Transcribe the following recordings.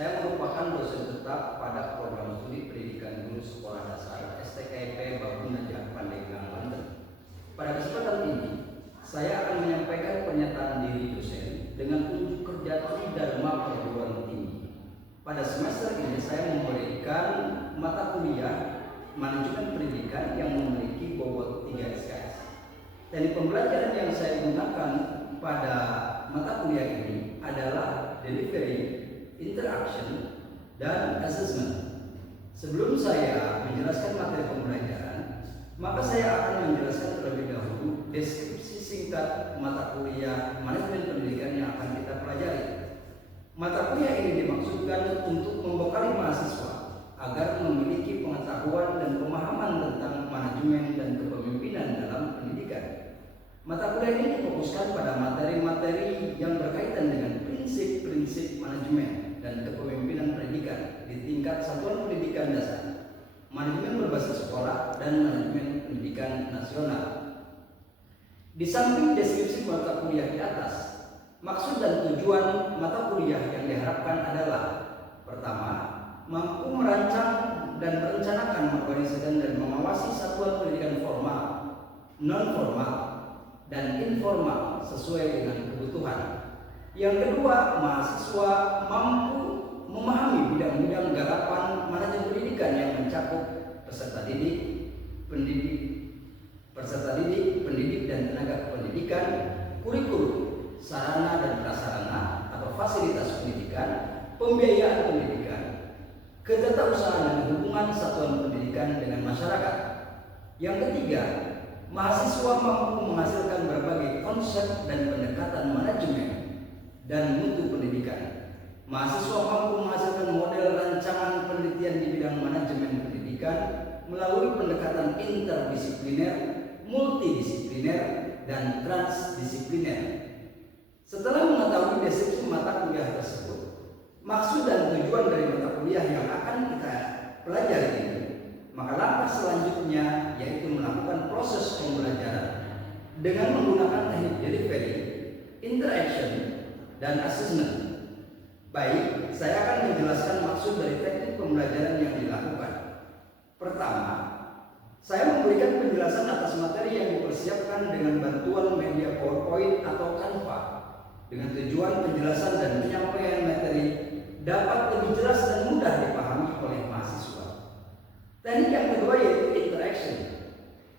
Saya merupakan dosen tetap pada program studi pendidikan guru sekolah dasar STKIP Babunajak Pandeglang, Banten. Pada kesempatan ini, saya akan menyampaikan pernyataan diri dosen dengan unjuk kerja Tridharma Perguruan Tinggi. Pada semester ini saya memberikan mata kuliah manajemen pendidikan yang memiliki bobot 3 SKS. Dan pembelajaran yang saya gunakan pada mata kuliah ini adalah delivery, interaction, dan assessment. Sebelum saya menjelaskan materi pembelajaran, maka saya akan menjelaskan terlebih dahulu deskripsi singkat mata kuliah manajemen pendidikan yang akan kita pelajari. Mata kuliah ini dimaksudkan untuk membekali mahasiswa agar memiliki pengetahuan dan pemahaman tentang manajemen dan kepemimpinan dalam pendidikan. Mata kuliah ini difokuskan pada materi-materi yang berkaitan dengan prinsip-prinsip manajemen dan kepemimpinan pendidikan di tingkat satuan pendidikan dasar, manajemen berbasis sekolah, dan manajemen pendidikan nasional. Di samping deskripsi mata kuliah di atas, maksud dan tujuan mata kuliah yang diharapkan adalah: pertama, mampu merancang dan merencanakan, mengorganisasikan dan mengawasi satuan pendidikan formal, non-formal, dan informal sesuai dengan kebutuhan. Yang kedua, mahasiswa mampu memahami bidang-bidang garapan manajemen pendidikan yang mencakup peserta didik, pendidik dan tenaga pendidikan, kurikulum, sarana dan prasarana atau fasilitas pendidikan, pembiayaan pendidikan, ketetausahaan dan hubungan satuan pendidikan dengan masyarakat. Yang ketiga, mahasiswa mampu menghasilkan berbagai konsep dan pendekatan manajemen dan mutu pendidikan. Mahasiswa mampu menghasilkan model rancangan penelitian di bidang manajemen pendidikan melalui pendekatan interdisipliner, multidisipliner, dan transdisipliner. Setelah mengetahui deskripsi mata kuliah tersebut, maksud dan tujuan dari mata kuliah yang akan kita pelajari ini, maka langkah selanjutnya yaitu melakukan proses pembelajaran dengan menggunakan teknik delivery, interaction, dan assessment. Baik, saya akan menjelaskan maksud dari teknik pembelajaran yang dilakukan. Pertama, saya memberikan penjelasan atas materi yang dipersiapkan dengan bantuan media PowerPoint atau Canva, dengan tujuan penjelasan dan penyampaian materi dapat lebih jelas dan mudah dipahami oleh mahasiswa. Teknik yang kedua yaitu interaction.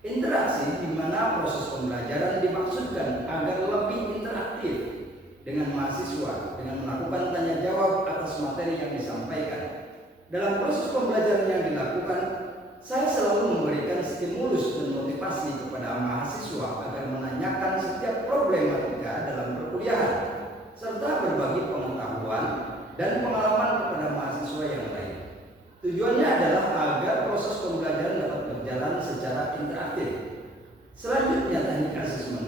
Interaksi di mana proses pembelajaran dimaksudkan agar lebih interaktif dengan mahasiswa dengan melakukan tanya jawab atas materi yang disampaikan. Dalam proses pembelajaran yang dilakukan, saya selalu memberikan stimulus dan motivasi kepada mahasiswa agar menanyakan setiap problematika dalam perkuliahan serta berbagi pengetahuan dan pengalaman kepada mahasiswa yang lain. Tujuannya adalah agar proses pembelajaran dapat berjalan secara interaktif. Selanjutnya, teknik asesmen.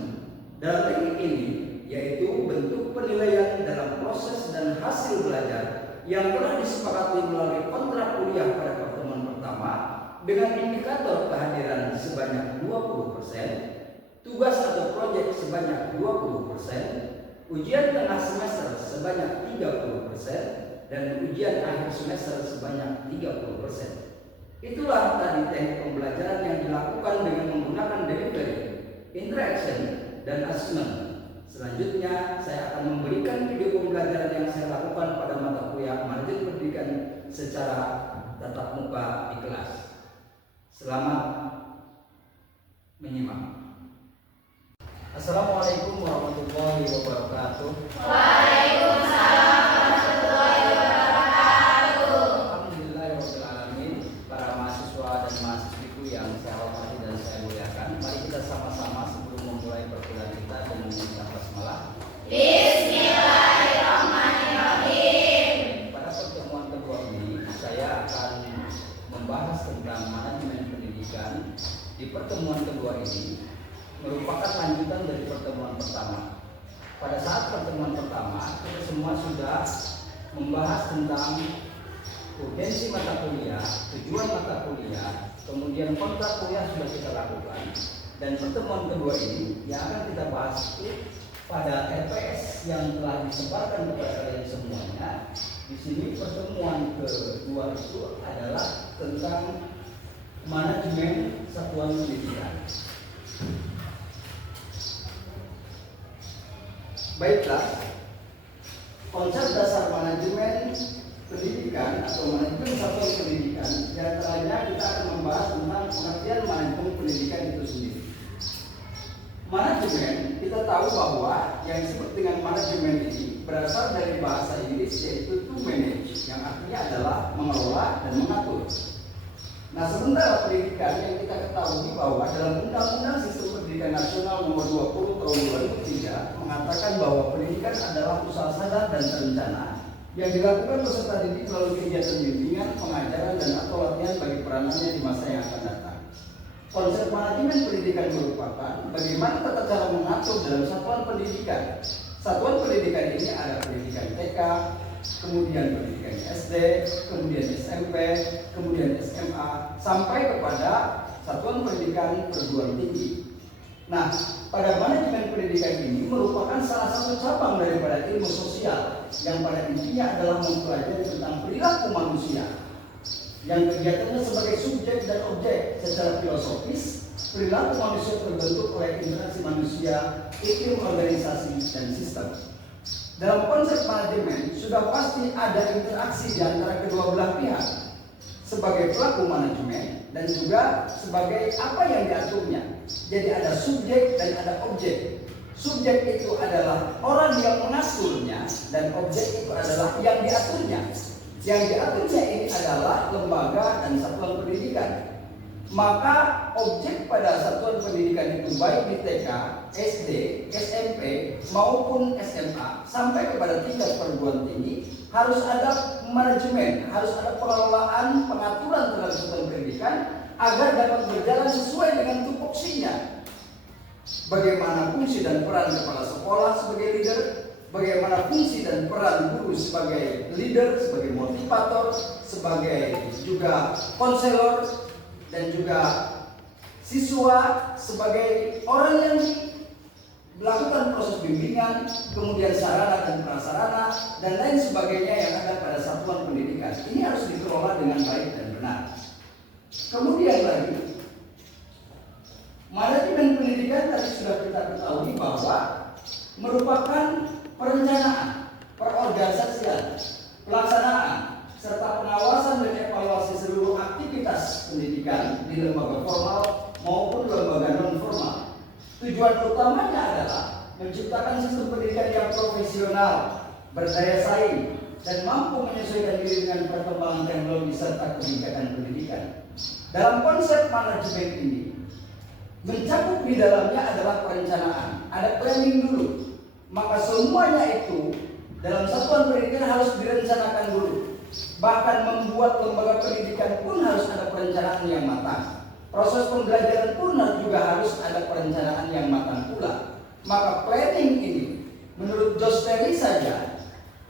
Dalam teknik ini yaitu bentuk penilaian dalam proses dan hasil belajar yang telah disepakati melalui kontrak kuliah pada pertemuan pertama dengan indikator kehadiran sebanyak 20%, tugas atau proyek sebanyak 20%, ujian tengah semester sebanyak 30%, dan ujian akhir semester sebanyak 30%. Itulah tadi teknik pembelajaran yang dilakukan dengan menggunakan delivery, interaction, dan assessment. Selanjutnya, saya akan memberikan video pembelajaran yang saya lakukan pada mata kuliah manajemen pendidikan secara tatap muka di kelas. Selamat menyimak. Assalamualaikum warahmatullahi wabarakatuh. Waalaikumsalam warahmatullahi wabarakatuh. Alhamdulillahirabbil alamin. Para mahasiswa dan mahasiswiku yang saya hormati dan saya muliakan, mari kita sama-sama sebelum memulai perkuliahan kita dengan mengucapkan basmalah. Bismillahirrahmanirrahim. Pada pertemuan kedua ini, saya akan membahas tentang manajemen pendidikan. Di pertemuan kedua ini merupakan lanjutan dari pertemuan pertama. Pada saat pertemuan pertama, kita semua sudah membahas tentang urgensi mata kuliah, tujuan mata kuliah, kemudian kontrak kuliah sudah kita lakukan. Dan pertemuan kedua ini yang akan kita bahas itu pada RPS yang telah disebarkan kepada kalian semuanya, sini pertemuan kedua itu adalah tentang manajemen satuan pendidikan. Baiklah, konsep dasar manajemen pendidikan atau manajemen satuan pendidikan, diantaranya kita akan membahas tentang pengertian manajemen pendidikan itu sendiri. Manajemen, kita tahu bahwa yang disebut dengan manajemen ini berasal dari bahasa Inggris yaitu to manage, yang artinya adalah mengelola dan mengatur. Nah, sementara pendidikan yang kita ketahui bahwa dalam Undang-Undang Sistem Pendidikan Nasional Nomor 20 Tahun 2003 mengatakan bahwa pendidikan adalah usaha sadar dan terencana yang dilakukan peserta didik melalui kegiatan bimbingan, pengajaran, dan atau latihan bagi peranannya di masa yang akan datang. Konsep manajemen pendidikan merupakan bagaimana tata cara mengatur dalam satuan pendidikan. Satuan pendidikan ini ada pendidikan TK, kemudian pendidikan SD, kemudian SMP, kemudian SMA, sampai kepada satuan pendidikan perguruan tinggi. Nah, pada manajemen pendidikan ini merupakan salah satu cabang daripada ilmu sosial yang pada intinya adalah mempelajari tentang perilaku manusia, yang kegiatannya sebagai subjek dan objek. Secara filosofis, perilaku manusia terbentuk oleh interaksi manusia, iklim organisasi, dan sistem. Dalam konsep manajemen, sudah pasti ada interaksi di antara kedua belah pihak sebagai pelaku manajemen dan juga sebagai apa yang diaturnya. Jadi ada subjek dan ada objek. Subjek itu adalah orang yang mengaturnya dan objek itu adalah yang diaturnya. Yang diaturnya ini adalah lembaga dan satuan pendidikan. Maka objek pada satuan pendidikan itu baik di TK, SD, SMP maupun SMA sampai kepada tingkat perguruan tinggi harus ada manajemen, harus ada pengelolaan, pengaturan terhadap satuan pendidikan agar dapat berjalan sesuai dengan tupoksinya. Bagaimana fungsi dan peran kepala sekolah sebagai leader, bagaimana fungsi dan peran guru sebagai leader, sebagai motivator, sebagai juga konselor, dan juga siswa sebagai orang yang melakukan proses bimbingan, kemudian sarana dan prasarana, dan lain sebagainya yang ada pada satuan pendidikan. Ini harus dikelola dengan baik dan benar. Kemudian lagi, manajemen pendidikan tadi sudah kita ketahui bahwa merupakan perencanaan, perorganisasian, pelaksanaan, serta pengawasan dan evaluasi seluruh aktivitas pendidikan di lembaga formal maupun lembaga non formal. Tujuan utamanya adalah menciptakan sistem pendidikan yang profesional, berdaya saing, dan mampu menyesuaikan diri dengan perkembangan teknologi serta kebijakan pendidikan. Dalam konsep manajemen ini, mencakup di dalamnya adalah perencanaan, ada planning dulu. Maka semuanya itu dalam satuan pendidikan harus direncanakan dulu. Bahkan membuat lembaga pendidikan pun harus ada perencanaan yang matang. Proses pembelajaran pun juga harus ada perencanaan yang matang pula. Maka planning ini menurut Josh Terry saja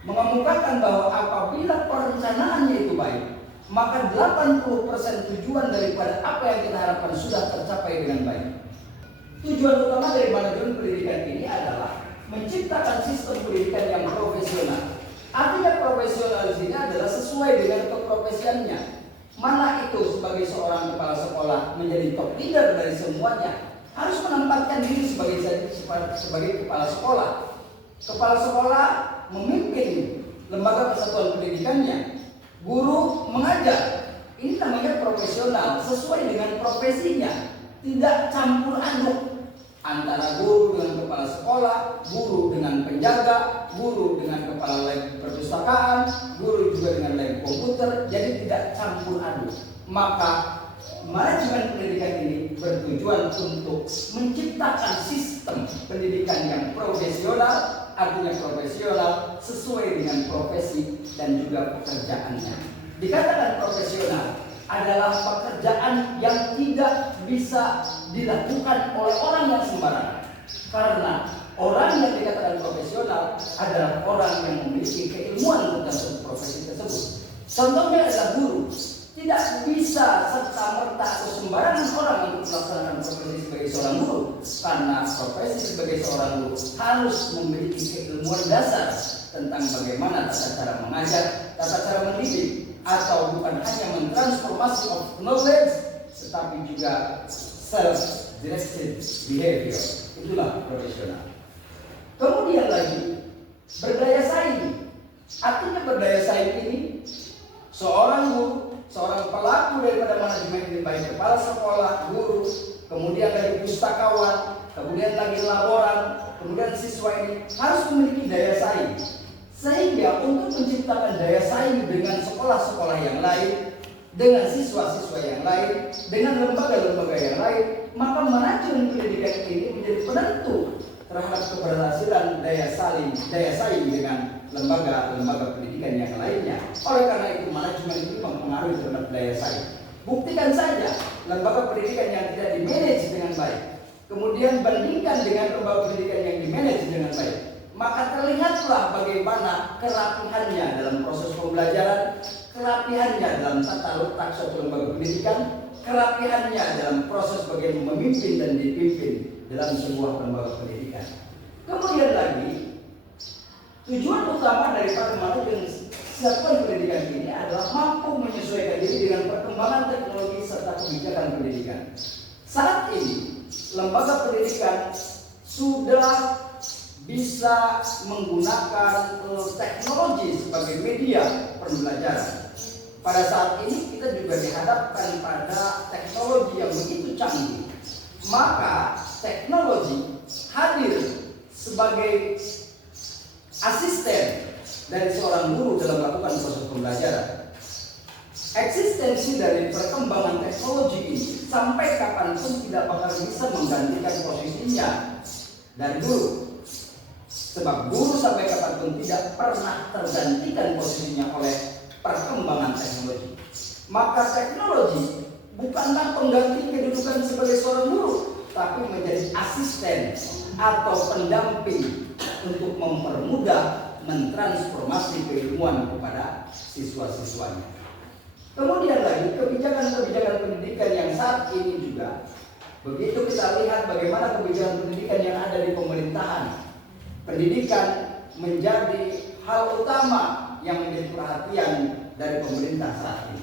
mengemukakan bahwa apabila perencanaannya itu baik, maka 80% tujuan daripada apa yang kita harapkan sudah tercapai dengan baik. Tujuan utama dari manajemen pendidikan ini adalah menciptakan sistem pendidikan yang profesional. Artinya profesional di sini adalah sesuai dengan keprofesiannya. Mana itu sebagai seorang kepala sekolah menjadi top leader dari semuanya, harus menempatkan diri sebagai kepala sekolah. Kepala sekolah memimpin lembaga persatuan pendidikannya. Guru mengajar. Ini namanya profesional, sesuai dengan profesinya, tidak campur aduk antara guru dengan kepala sekolah, guru dengan penjaga, guru dengan kepala lab perpustakaan, guru juga dengan lab komputer, jadi tidak campur aduk. Maka manajemen pendidikan ini bertujuan untuk menciptakan sistem pendidikan yang profesional, artinya profesional sesuai dengan profesi dan juga pekerjaannya. Dikatakan profesional adalah pekerjaan yang tidak bisa dilakukan oleh orang yang sembarangan. Karena orang yang dikatakan profesional adalah orang yang memiliki keilmuan tentang profesi tersebut. Contohnya adalah guru. Tidak bisa serta-merta atau sembarangan orang untuk melaksanakan profesi sebagai seorang guru, karena profesi sebagai seorang guru harus memiliki keilmuan dasar tentang bagaimana tata cara mengajar, tata cara mendidik, atau bukan hanya mentransformasi of knowledge, tetapi juga self-directed behavior. Itulah profesional. Kemudian lagi, berdaya saing. Artinya berdaya saing ini, seorang guru, seorang pelaku daripada manajemen ini, baik kepala sekolah, guru, kemudian lagi pustakawan, kemudian lagi laboran, kemudian siswa ini harus memiliki daya saing. Sehingga untuk menciptakan daya saing dengan sekolah-sekolah yang lain, dengan siswa-siswa yang lain, dengan lembaga-lembaga yang lain, maka manajemen pendidikan ini menjadi penentu terhadap keberhasilan daya saing dengan lembaga-lembaga pendidikan yang lainnya. Oleh karena itu manajemen itu mempengaruhi terhadap daya saing. Buktikan saja lembaga pendidikan yang tidak dimanage dengan baik, kemudian bandingkan dengan lembaga pendidikan yang dimanage dengan baik, maka terlihatlah bagaimana kerapihannya dalam proses pembelajaran, kerapihannya dalam tata letak suatu lembaga pendidikan, kerapihannya dalam proses bagaimana memimpin dan dipimpin dalam sebuah lembaga pendidikan. Kemudian lagi, tujuan utama daripada manajemen satuan pendidikan ini adalah mampu menyesuaikan diri dengan perkembangan teknologi serta kebijakan pendidikan. Saat ini, lembaga pendidikan sudah bisa menggunakan teknologi sebagai media pembelajaran. Pada saat ini kita juga dihadapkan pada teknologi yang begitu canggih. Maka teknologi hadir sebagai asisten dari seorang guru dalam melakukan proses pembelajaran. Eksistensi dari perkembangan teknologi ini sampai kapanpun tidak bakal bisa menggantikan posisinya dari guru. Sebab guru sampai kapanpun tidak pernah tergantikan posisinya oleh perkembangan teknologi. Maka teknologi bukanlah pengganti kedudukan sebagai seorang guru, tapi menjadi asisten atau pendamping untuk mempermudah mentransformasi keilmuan kepada siswa-siswanya. Kemudian lagi, kebijakan-kebijakan pendidikan yang saat ini juga, begitu kita lihat bagaimana kebijakan pendidikan yang ada di pemerintahan, pendidikan menjadi hal utama yang menjadi perhatian dari pemerintah saat ini.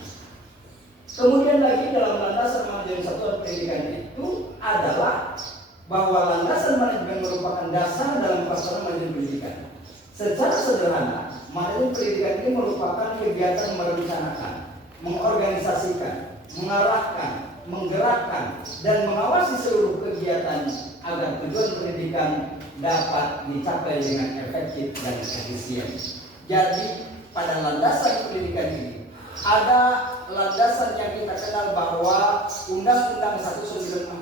Kemudian lagi dalam landasan manajemen satuan pendidikan itu adalah bahwa landasan manajemen merupakan dasar dalam pelaksanaan manajemen pendidikan. Secara sederhana, manajemen pendidikan ini merupakan kegiatan merencanakan, mengorganisasikan, mengarahkan, menggerakkan, dan mengawasi seluruh kegiatan agar tujuan pendidikan dapat dicapai dengan efektif dan efisien. Jadi pada landasan pendidikan ini ada landasan yang kita kenal bahwa Undang-Undang 1945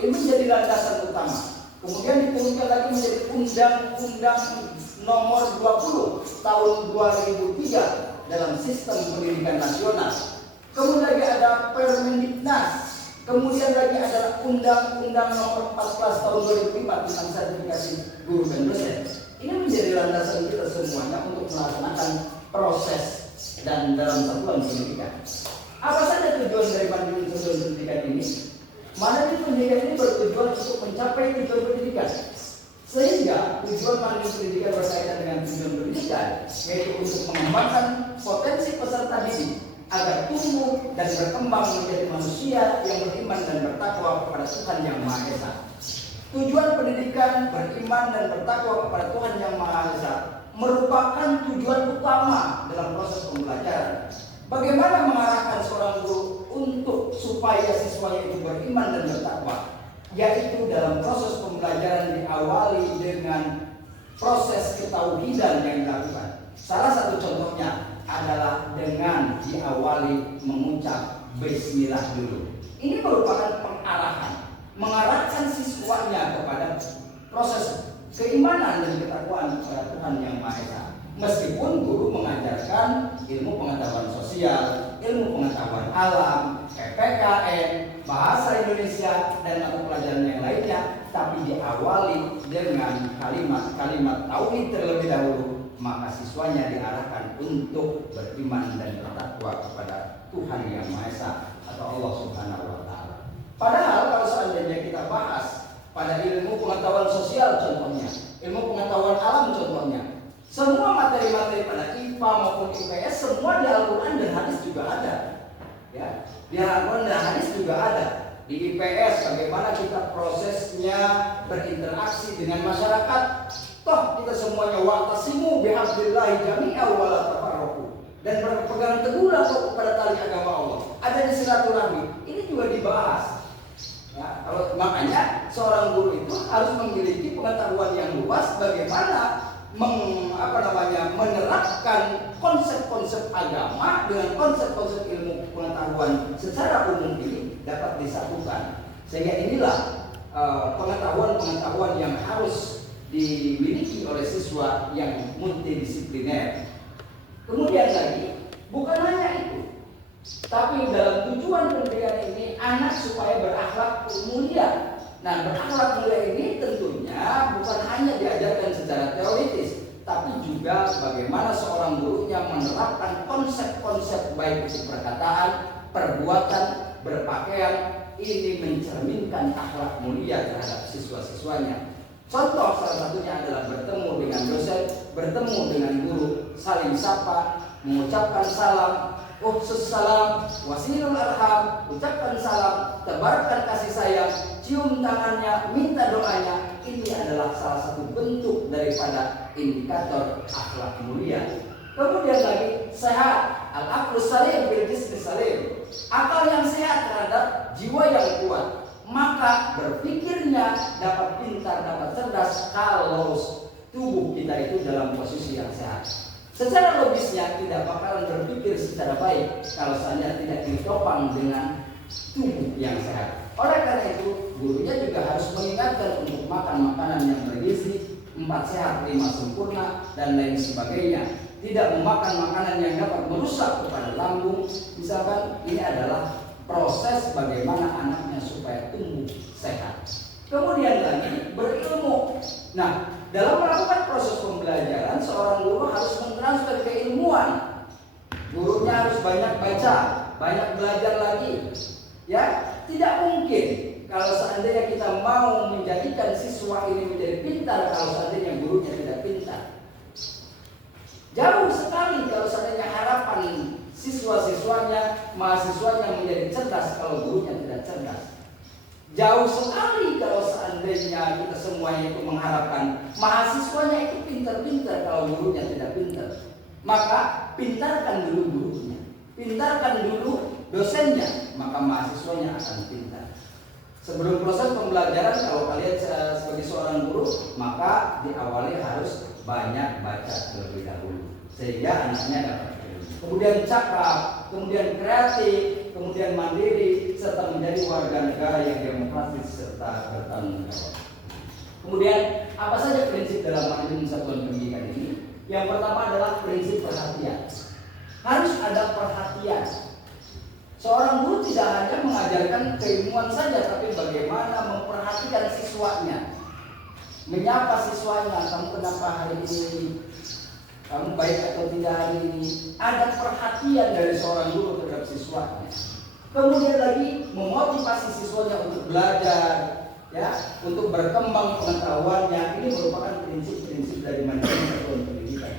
ini menjadi landasan utama. Kemudian diturunkan lagi menjadi Undang-Undang Nomor 20 Tahun 2003 dalam Sistem Pendidikan Nasional. Kemudian lagi ada Permendiknas. Kemudian lagi ada Undang-Undang Nomor 14 Tahun 2005 tentang sertifikasi guru dan dosen. Ini menjadi landasan kita semuanya untuk melaksanakan proses dan dalam satuan pendidikan. Apa saja tujuan dari manajemen satuan pendidikan ini? Manajemen pendidikan ini bertujuan untuk mencapai tujuan pendidikan. Sehingga tujuan manajemen pendidikan berkaitan dengan tujuan pendidikan, yaitu untuk mengembangkan potensi peserta didik agar tumbuh dan berkembang menjadi manusia yang beriman dan bertakwa kepada Tuhan Yang Maha Esa. Tujuan pendidikan beriman dan bertakwa kepada Tuhan Yang Maha Esa merupakan tujuan utama dalam proses pembelajaran. Bagaimana mengarahkan seorang guru untuk supaya siswanya itu beriman dan bertakwa, yaitu dalam proses pembelajaran diawali dengan proses ketauhidan yang dilakukan. Salah satu contohnya adalah dengan diawali mengucap Bismillah dulu. Ini merupakan pengarahan, mengarahkan siswanya kepada proses keimanan dan ketakwaan kepada Tuhan Yang Maha Esa. Meskipun guru mengajarkan ilmu pengetahuan sosial, ilmu pengetahuan alam, PPKN, bahasa Indonesia, dan mata pelajaran yang lainnya, tapi diawali dengan kalimat-kalimat tauhid terlebih dahulu, maka siswanya diarahkan untuk beriman dan bertakwa kepada Tuhan Yang Maha Esa atau Allah Subhanahu wa Ta'ala. Padahal kalau seandainya kita bahas pada ilmu pengetahuan sosial contohnya, ilmu pengetahuan alam contohnya, semua materi-materi pada IPA maupun IPS semua di Al-Quran dan hadis juga ada. Ya, di Al-Quran dan hadis juga ada. Di IPS bagaimana kita prosesnya berinteraksi dengan masyarakat. Toh kita semuanya wa'tasimu bihablillahi jami'an wa la tafarraqu, dan berpegang teguhlah kepada tali agama Allah. Ada di silaturahmi. Ini juga dibahas. Ya, kalau makanya seorang guru itu harus memiliki pengetahuan yang luas bagaimana menerapkan konsep-konsep agama dengan konsep-konsep ilmu pengetahuan secara umum ini dapat disatukan. Sehingga inilah pengetahuan-pengetahuan yang harus dimiliki oleh siswa yang multidisipliner. Kemudian lagi, bukan hanya itu, tapi dalam tujuan pendidikan ini anak supaya berakhlak mulia. Nah, berakhlak mulia ini tentunya bukan hanya diajarkan secara teoritis, tapi juga bagaimana seorang gurunya menerapkan konsep-konsep baik itu perkataan, perbuatan, berpakaian, ini mencerminkan akhlak mulia terhadap siswa-siswanya. Contoh salah satunya adalah bertemu dengan dosen, bertemu dengan guru, saling sapa, mengucapkan salam, salam, wasilul arham, ucapkan salam, tebarkan kasih sayang, cium tangannya, minta doanya. Ini adalah salah satu bentuk daripada indikator akhlak mulia. Kemudian lagi sehat, al-aqlus salim bil jismis salim, akal yang sehat terhadap jiwa yang kuat. Maka berpikirnya dapat pintar, dapat cerdas kalau tubuh kita itu dalam posisi yang sehat. Secara logisnya tidak bakalan berpikir secara baik kalau seandainya tidak ditopang dengan tubuh yang sehat. Oleh karena itu, gurunya juga harus mengingatkan untuk makan makanan yang bergizi, 4 sehat, 5 sempurna, dan lain sebagainya. Tidak memakan makanan yang dapat merusak kepada lambung. Misalkan ini adalah proses bagaimana anaknya supaya tumbuh sehat. Kemudian lagi berilmu. Nah, dalam melakukan proses pembelajaran, seorang guru harus mentransfer keilmuan. Gurunya harus banyak baca, banyak belajar lagi. Ya, tidak mungkin kalau seandainya kita mau menjadikan siswa ini menjadi pintar kalau seandainya gurunya tidak pintar. Jauh sekali kalau seandainya harapan siswa-siswanya, mahasiswanya menjadi cerdas kalau gurunya tidak cerdas. Jauh sekali kalau seandainya kita semuanya itu mengharapkan mahasiswanya itu pintar-pintar kalau gurunya tidak pintar. Maka pintarkan dulu gurunya, pintarkan dulu dosennya, maka mahasiswanya akan pintar. Sebelum proses pembelajaran, kalau kalian sebagai seorang guru, maka diawali harus banyak baca terlebih dahulu sehingga anaknya dapat. Kemudian cakap, kemudian kreatif, kemudian mandiri, serta menjadi warga negara yang demokratis serta bertanggung jawab. Kemudian apa saja prinsip dalam manajemen satuan pendidikan ini? Yang pertama adalah prinsip perhatian. Harus ada perhatian. Seorang guru tidak hanya mengajarkan keilmuan saja, tapi bagaimana memperhatikan siswanya, menyapa siswanya, kamu kenapa hari ini? Kamu baik atau tidak hari ini? Ada perhatian dari seorang guru terhadap siswanya. Kemudian lagi memotivasi siswanya untuk belajar, ya, untuk berkembang pengetahuannya. Ini merupakan prinsip-prinsip dari manajemen satuan pendidikan.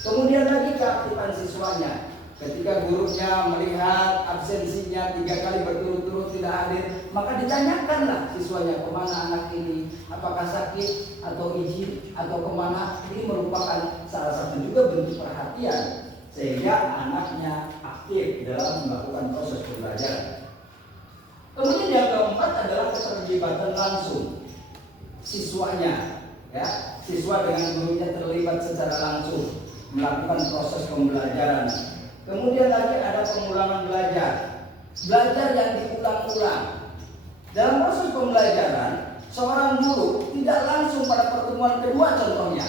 Kemudian lagi keaktifan siswanya. Ketika gurunya melihat absensinya 3 kali berturut-turut tidak hadir, maka ditanyakanlah siswanya kemana anak ini, apakah sakit atau izin atau kemana. Ini merupakan salah satu juga bentuk perhatian sehingga anaknya aktif dalam melakukan proses pembelajaran. Kemudian yang keempat adalah keterlibatan langsung siswanya, ya, siswa dengan gurunya terlibat secara langsung melakukan proses pembelajaran. Kemudian lagi ada pengulangan belajar, belajar yang diulang-ulang. Dalam proses pembelajaran, seorang guru tidak langsung pada pertemuan kedua contohnya.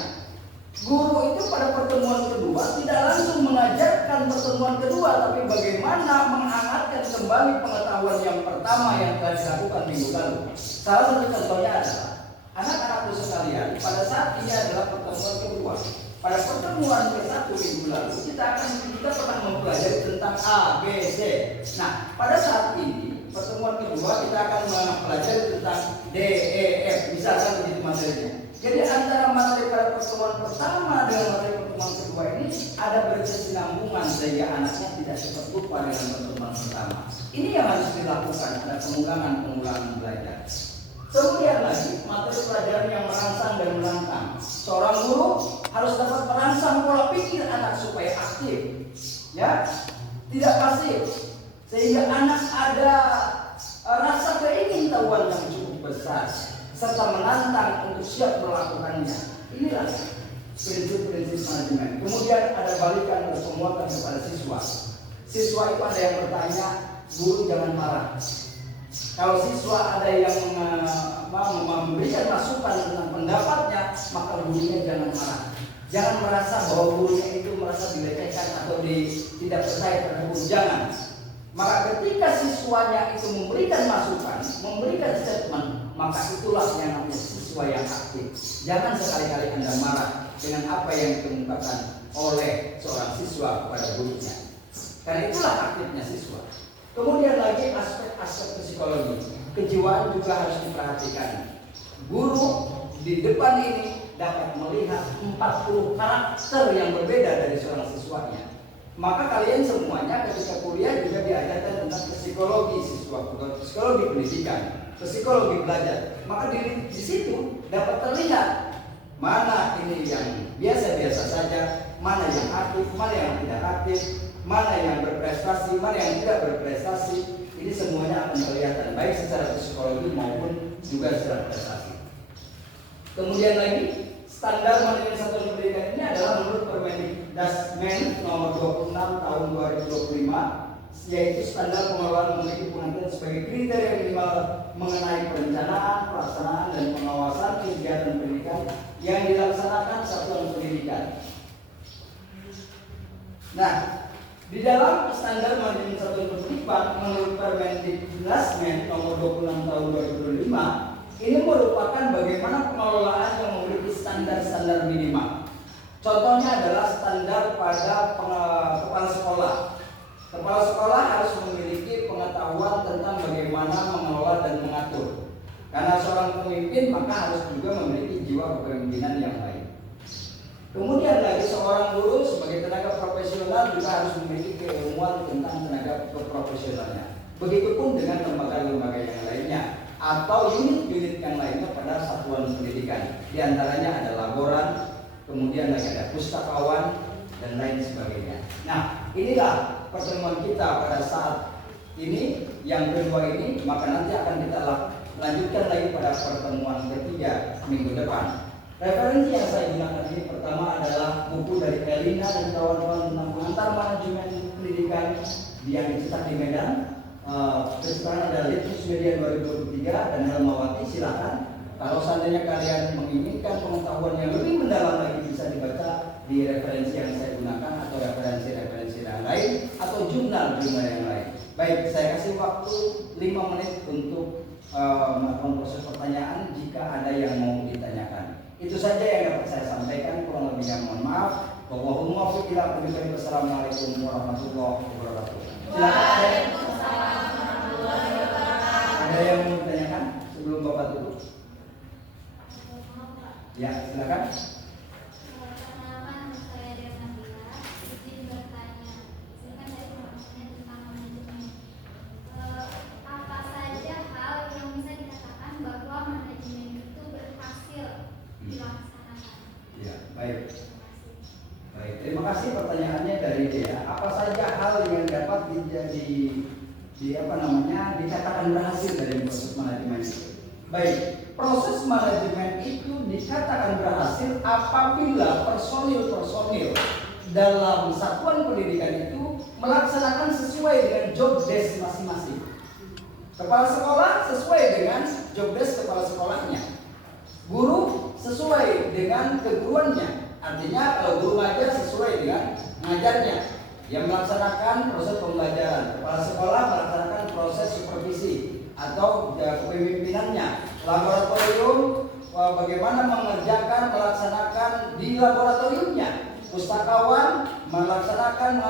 Guru itu pada pertemuan kedua tidak langsung mengajarkan pertemuan kedua, tapi bagaimana menghangatkan kembali pengetahuan yang pertama yang telah dilakukan minggu lalu. Salah satu contohnya adalah anak-anakku sekalian, pada saat ini adalah pertemuan kedua. pada pertemuan ke-1 minggu lalu kita pernah mempelajari tentang A, B, C. Nah, pada saat ini pertemuan kedua kita akan mempelajari tentang D, E, F. Misalkan begitu materinya. Jadi antara materi pada pertemuan pertama dengan materi pertemuan kedua ini ada berkesinambungan sehingga anaknya tidak cepat lupa dengan pertemuan pertama. Ini yang harus dilakukan, ada pengulangan belajar. Kemudian lagi materi pelajaran yang merangsang dan menantang. Seorang guru harus dapat merangsang pola pikir anak supaya aktif, ya, tidak pasif, sehingga anak ada rasa keingintahuan yang cukup besar serta menantang untuk siap melakukannya. Inilah prinsip-prinsip manajemen. Kemudian ada balikan berpenguatan kepada siswa. Siswa itu ada yang bertanya, guru jangan marah. Kalau siswa ada yang memberikan masukan tentang pendapatnya, maka gurunya jangan marah. Jangan merasa bahwa gurunya itu merasa dilecehkan atau tidak percaya terhadap jangan. Maka ketika siswanya itu memberikan masukan, memberikan statement, maka itulah yang namanya siswa yang aktif. Jangan sekali-kali Anda marah dengan apa yang dikemukakan oleh seorang siswa kepada gurunya. Karena itulah aktifnya siswa. Kemudian lagi aspek psikologi, kejiwaan juga harus diperhatikan. Guru di depan ini dapat melihat 40 karakter yang berbeda dari seorang siswanya. Maka kalian semuanya ketika kuliah juga diajarkan tentang psikologi siswa, psikologi pendidikan, psikologi belajar. Maka di situ dapat terlihat mana ini yang biasa-biasa saja, mana yang aktif, mana yang tidak aktif, mana yang berprestasi, mana yang tidak berprestasi. Ini semuanya akan kelihatan baik secara psikologi maupun juga secara prestasi. Kemudian lagi standar manajemen satuan pendidikan ini adalah menurut Permendikbud nomor 26 tahun 2025, yaitu standar pengelolaan memiliki pengertian sebagai kriteria minimal mengenai perencanaan, pelaksanaan dan pengawasan kegiatan pendidikan yang dilaksanakan satuan pendidikan. Nah, di dalam standar manajemen satuan pendidikan menurut Permendikbud nomor 26 tahun 2025, ini merupakan bagaimana pengelolaan yang memiliki standar-standar minimal. Contohnya adalah standar pada kepala sekolah. Kepala sekolah harus memiliki pengetahuan tentang bagaimana mengelola dan mengatur. Karena seorang pemimpin maka harus juga memiliki jiwa kepemimpinan yang baik. Kemudian lagi seorang guru sebagai tenaga profesional juga harus memiliki keilmuan tentang tenaga profesionalnya. Begitupun dengan lembaga-lembaga yang lainnya atau unit-unit yang lainnya pada satuan pendidikan. Di antaranya ada laboran, kemudian lagi ada pustakawan dan lain sebagainya. Nah, inilah pertemuan kita pada saat ini yang kedua ini, maka nanti akan kita lanjutkan lagi pada pertemuan ketiga minggu depan. Referensi yang saya gunakan ini pertama adalah buku dari Elina dan kawan-kawan tentang pengantar manajemen pendidikan yang dicetak di Medan. Sekarang ada Litmus Media 2023 dan Helmawati. Silakan kalau seandainya kalian menginginkan pengetahuan yang lebih mendalam lagi bisa dibaca di referensi yang saya gunakan atau referensi yang lain atau jurnal-jurnal yang lain. Baik, saya kasih waktu 5 menit untuk melakukan proses pertanyaan jika ada yang mau ditanyakan. Itu saja yang dapat saya sampaikan, kurang lebihnya mohon maaf. Wallahumma fiqh. Wassalamualaikum warahmatullahi wabarakatuh. Waalaikumsalam warahmatullahi wabarakatuh. Ada yang mau ditanyakan sebelum Bapak tutup? Ya, silakan. Perkenalkan, saya Desa Bila. Izin bertanya. Silakan saya informasinya tentang manajemen. Apa saja hal yang bisa dikatakan bahwa manajemen itu berhasil dilaksanakan? Ya, baik. Baik, terima kasih pertanyaannya dari Dea. Apa saja hal yang dapat dikatakan berhasil dari proses manajemen itu? Baik, proses manajemen itu dikatakan berhasil apabila personil-personil dalam satuan pendidikan itu melaksanakan sesuai dengan job desk masing-masing. Kepala sekolah sesuai dengan job desk kepala sekolahnya. Guru sesuai dengan keguruannya. Artinya kalau guru ngajar sesuai dengan ngajarnya. Yang melaksanakan proses pembelajaran. Kepala sekolah melaksanakan proses supervisi atau kepemimpinannya. Laboratorium bagaimana melaksanakan di laboratoriumnya. Pustakawan mengajarkan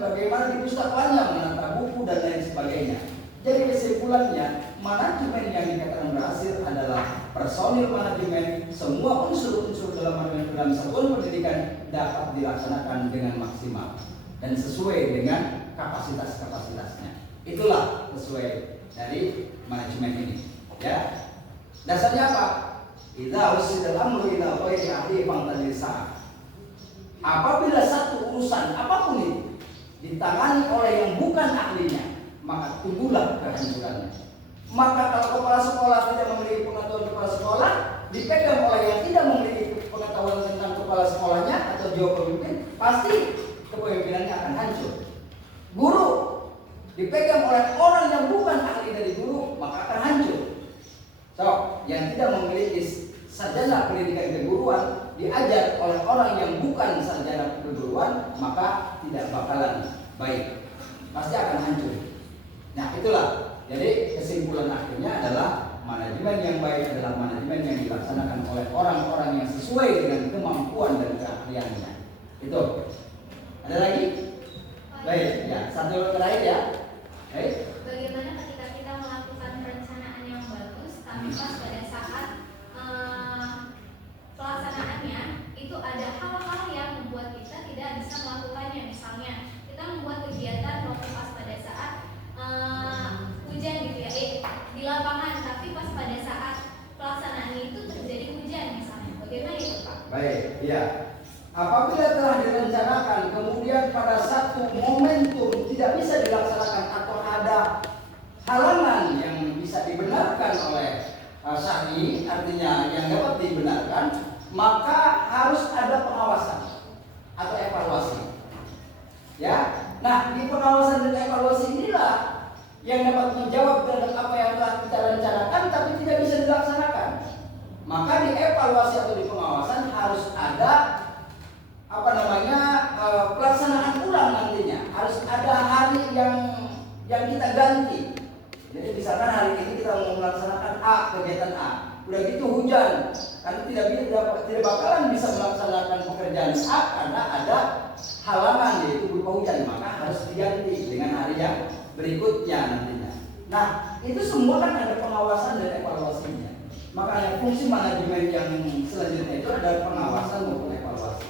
bagaimana di pustakawannya menata buku dan lain sebagainya. Jadi kesimpulannya, manajemen yang dikatakan berhasil adalah personil manajemen, semua unsur-unsur dalam satuan pendidikan dapat dilaksanakan dengan maksimal dan sesuai dengan kapasitas-kapasitasnya. Itulah sesuai dari manajemen ini. Ya, dasarnya apa? Idza usidal amru ila ghairi ahli fantadisa. Apabila satu urusan apapun itu ditangani oleh yang bukan ahlinya, maka tunggulah kehancurannya. Maka kalau kepala sekolah tidak memiliki pengetahuan kepala sekolah, dipegang oleh yang tidak memiliki pengetahuan tentang kepala sekolahnya atau jiwa pemimpin, pasti kepemimpinannya akan hancur. Guru dipegang oleh orang yang bukan ahli dari guru, maka akan hancur. So, yang tidak memiliki sarjana pendidikan keguruan diajar oleh orang yang bukan sarjana keguruan, maka tidak bakalan baik, pasti akan hancur. Nah, itulah. Jadi kesimpulan akhirnya adalah manajemen yang baik adalah manajemen yang dilaksanakan oleh orang-orang yang sesuai dengan kemampuan dan keahliannya. Itu. Ada lagi? Baik, ya. Satu terakhir ya. Baik. Bagaimana ketika kita melakukan perencanaan yang bagus, tapi pas pada saat pelaksanaannya itu ada hal-hal yang membuat kita tidak bisa melakukannya. Misalnya kita membuat kegiatan waktu pas pada saat hujan gitu ya, di lapangan, tapi pas pada saat pelaksanaannya itu terjadi hujan misalnya. Bagaimana itu, Pak? Baik, ya. Apabila telah direncanakan kemudian pada satu momentum tidak bisa dilaksanakan atau ada halangan yang bisa dibenarkan oleh syar'i, artinya yang dapat dibenarkan, maka harus ada pengawasan atau evaluasi. Ya. Nah, di pengawasan dan evaluasi inilah yang dapat menjawab terhadap apa yang telah kita rencanakan tapi tidak bisa dilaksanakan. Maka di evaluasi atau di pengawasan harus ada pelaksanaan ulang nantinya. Harus ada hari yang kita ganti. Jadi misalkan hari ini kita mau melaksanakan kegiatan A. Udah gitu hujan, karena tidak bakalan bisa melaksanakan pekerjaan A karena ada halangan yaitu berupa hujan, maka harus diganti dengan hari yang berikutnya nantinya. Nah, itu semua kan ada pengawasan dan evaluasinya. Makanya fungsi manajemen yang selanjutnya itu adalah pengawasan maupun evaluasi.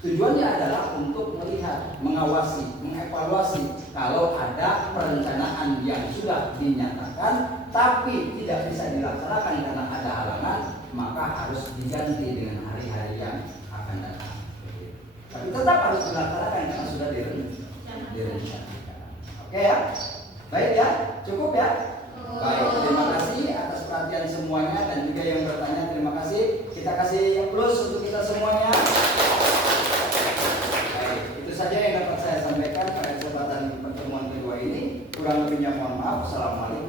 Tujuannya adalah untuk melihat, mengawasi, mengevaluasi kalau ada perencanaan yang sudah dinyatakan tapi tidak bisa dilaksanakan karena ada halangan, maka harus diganti dengan hari-hari yang akan datang. Tapi tetap harus dilaksanakan karena sudah direncanakan. Oke ya? Baik ya? Cukup ya? Baik, terima kasih atas perhatian semuanya dan juga yang bertanya terima kasih. Kita kasih plus untuk kita semuanya. Baik, itu saja yang dapat saya sampaikan pada kesempatan pertemuan kedua ini. Kurang lebihnya mohon maaf. Assalamualaikum.